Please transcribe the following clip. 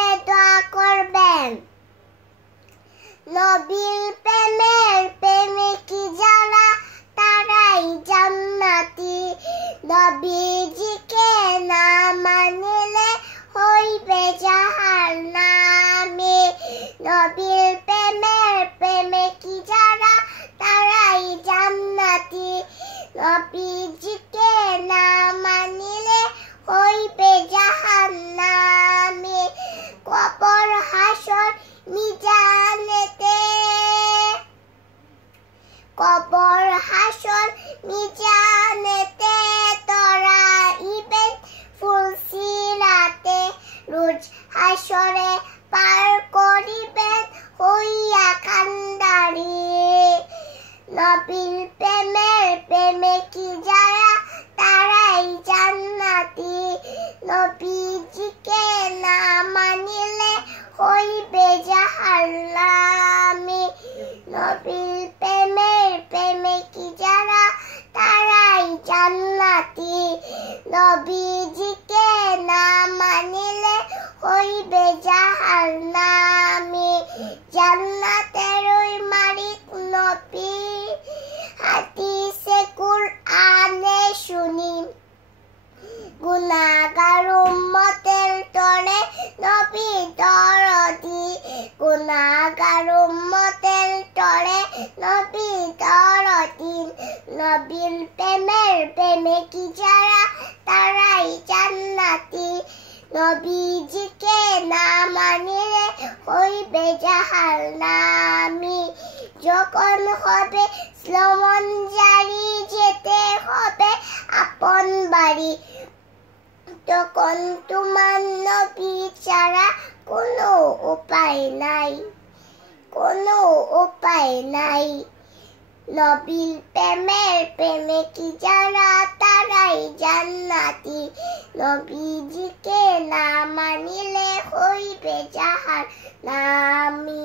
জন্য দোয়া করবেন। নবীর প্রেমিকি যারা তারাই জান্নাতি। নবীজিকে না মানিলে হইবে জাহান্নামে। নবীর প্রেমিকি যারা তারাই জান্নাতি। নবীজিকে না মানিলে হইবে জাহান্নামে। কবর হাসর মিজানেতে, কবর হাসর মিজানেতে তরাইবেন ফুলসিরাতে। রোজ হাসরে পার করিবেন হইয়া কান্ডারি। নবীর প্রেমিকি যারা তারাই জান্নাতি। নবীজিকে না মানিলে হইবে জাহান্নামে। নবীর প্রেমিকি যারা তারাই জান্নাতি। নবীজিকে না মানিলে হইবে জাহান্নামে। জান্নাতের ওই মালিক নবী, হাদিসে কুরআনে শুনি। গুনাহগার উম্মতের তরে নবী দরদি। গুনাহগার উম্মতের তরে নবী দরদি। নবীর প্রেমিকি যারা তারাই জান্নাতি। নবীজিকে না মানিলে হইবে জাহান্নামী। যখন হবে শ্রমণ জারি, যেতে হবে আপন বাড়ি। তখন তোমার নবী ছাড়া কোনো উপায় নাই, কোনো উপায় নাই। নবীর প্রেমিকি যারা তারাই জান্নাতি। নবীজিকে না মানিলে হইবে জাহান্নামী।